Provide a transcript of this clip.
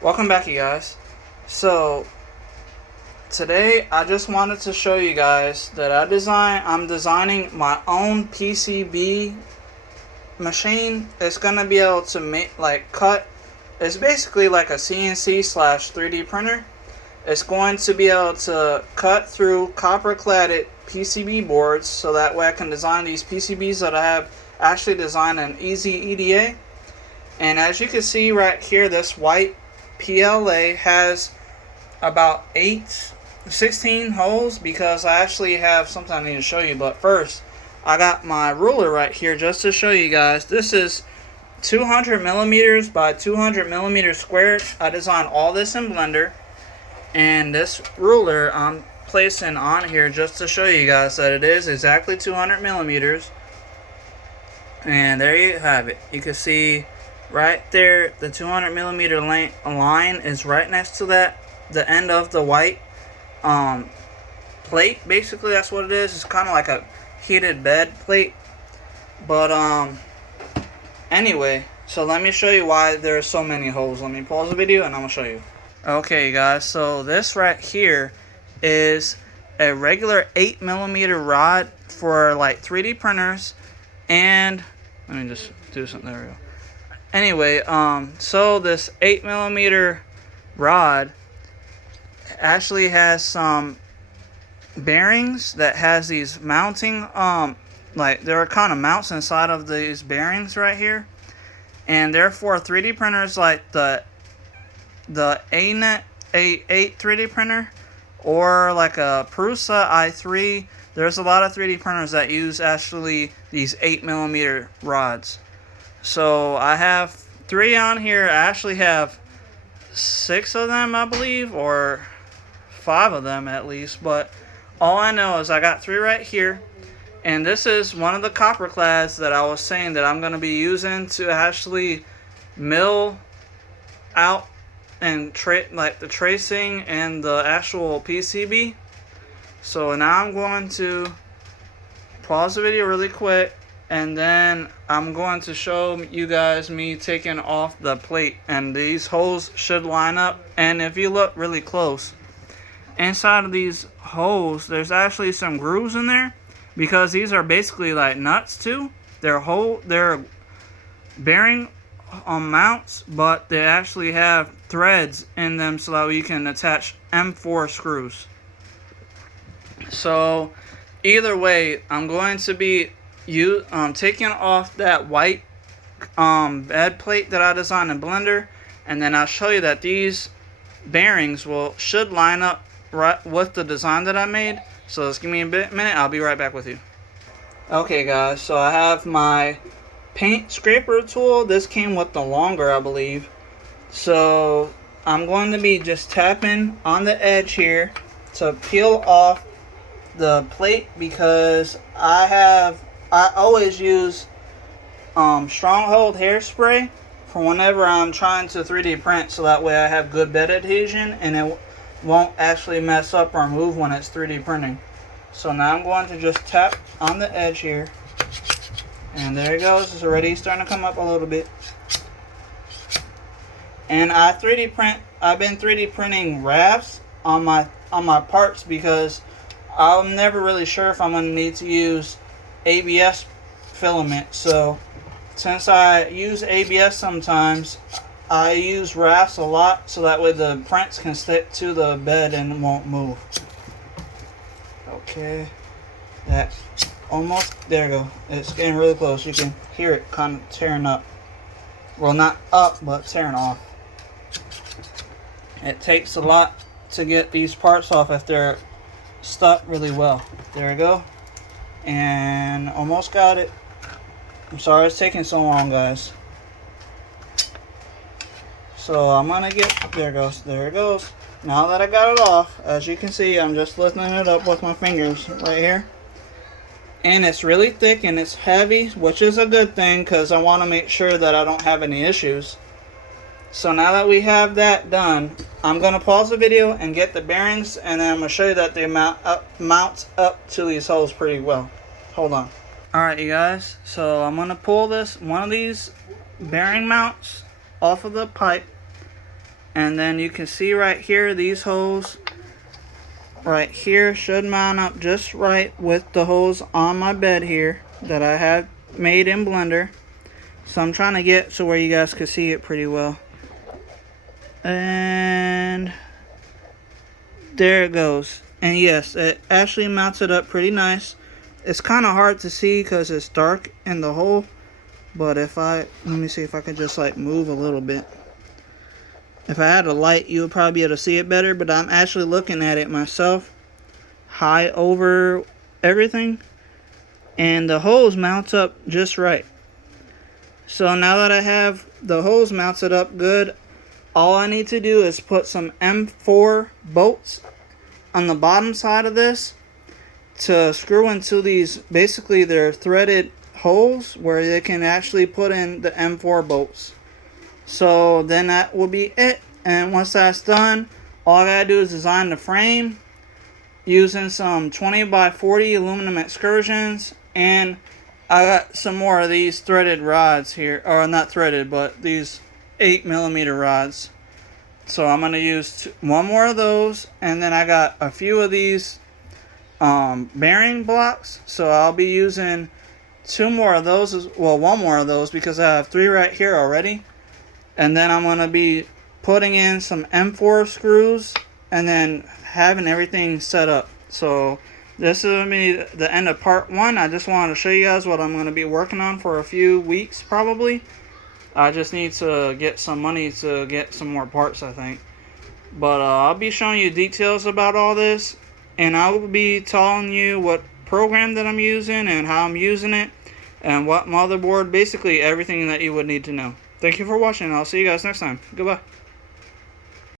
Welcome back, you guys. So today I just wanted to show you guys that I'm designing my own PCB machine. It's gonna be able to cut. It's basically like a CNC slash 3D printer. It's going to be able to cut through copper cladded PCB boards, so that way I can design these PCBs that I have actually designed in Easy EDA. And as you can see right here, this white PLA has about 16 holes, because I actually have something I need to show you. But first, I got my ruler right here just to show you guys. This is 200 millimeters by 200 millimeters squared. I designed all this in Blender, and this ruler I'm placing on here just to show you guys that it is exactly 200 millimeters. And there you have it. You can see right there the 200 millimeter line is right next to the end of the white plate. Basically that's what it is. It's kind of like a heated bed plate. But anyway, so let me show you why there are so many holes. Let me pause the video and I'm gonna show you. Okay guys, so this right here is a regular 8 millimeter rod for like 3D printers. And let me just do something. There we go. Anyway, so this 8 millimeter rod actually has some bearings that has these mounting, like there are kind of mounts inside of these bearings right here. And therefore 3D printers like the ANET A8 3D printer or like a Prusa i3, there's a lot of 3D printers that use actually these 8 millimeter rods. So I have 3 on here. I actually have 6 of them, I believe, or 5 of them at least. But all I know is I got 3 right here. And this is one of the copper clads that I was saying that I'm going to be using to actually mill out and like the tracing and the actual PCB. So now I'm going to pause the video really quick, and then I'm going to show you guys me taking off the plate, and these holes should line up. And if you look really close, inside of these holes there's actually some grooves in there, because these are basically like nuts too. They're bearing mounts, but they actually have threads in them so that you can attach M4 screws. So either way, I'm going to be taking off that white bed plate that I designed in Blender, and then I'll show you that these bearings should line up right with the design that I made. So just give me a minute, I'll be right back with you. Okay guys, so I have my paint scraper tool. This came with the longer, I believe. So I'm going to be just tapping on the edge here to peel off the plate, because I always use Stronghold hairspray for whenever I'm trying to 3D print, so that way I have good bed adhesion and it won't actually mess up or move when it's 3D printing. So now I'm going to just tap on the edge here, and there it goes. It's already starting to come up a little bit. And I've been 3D printing rafts on my parts, because I'm never really sure if I'm going to need to use ABS filament. So since I use ABS sometimes, I use rafts a lot, so that way the prints can stick to the bed and won't move. Okay, that almost, there you go. It's getting really close. You can hear it kind of tearing up. Well, not up, but tearing off. It takes a lot to get these parts off if they're stuck really well. There we go. And almost got it. I'm sorry it's taking so long, guys. So I'm gonna there it goes. Now that I got it off, as you can see, I'm just lifting it up with my fingers right here. And it's really thick and it's heavy, which is a good thing, because I want to make sure that I don't have any issues. So now that we have that done, I'm going to pause the video and get the bearings, and then I'm going to show you that they mount up to these holes pretty well. Hold on. Alright you guys, so I'm going to pull one of these bearing mounts off of the pipe, And then you can see right here, these holes right here should mount up just right with the holes on my bed here that I have made in Blender. So I'm trying to get so where you guys can see it pretty well. And there it goes. And yes, it actually mounts it up pretty nice. It's kind of hard to see because it's dark in the hole. But let me see if I can just like move a little bit. If I had a light, you would probably be able to see it better. But I'm actually looking at it myself, high over everything. And the holes mount up just right. So now that I have the holes mounted up good, all I need to do is put some M4 bolts on the bottom side of this to screw into these. Basically, they're threaded holes where they can actually put in the M4 bolts. So then that will be it. And once that's done, all I gotta do is design the frame using some 20 by 40 aluminum excursions. And I got some more of these threaded rods here, or not threaded, but these 8mm rods. So I'm going to use one more of those, and then I got a few of these bearing blocks. So I'll be using two more of those, one more of those, because I have 3 right here already. And then I'm going to be putting in some M4 screws and then having everything set up. So this is going to be the end of part 1. I just wanted to show you guys what I'm going to be working on for a few weeks probably. I just need to get some money to get some more parts, I think. But I'll be showing you details about all this. And I will be telling you what program that I'm using and how I'm using it. And what motherboard, basically everything that you would need to know. Thank you for watching. I'll see you guys next time. Goodbye.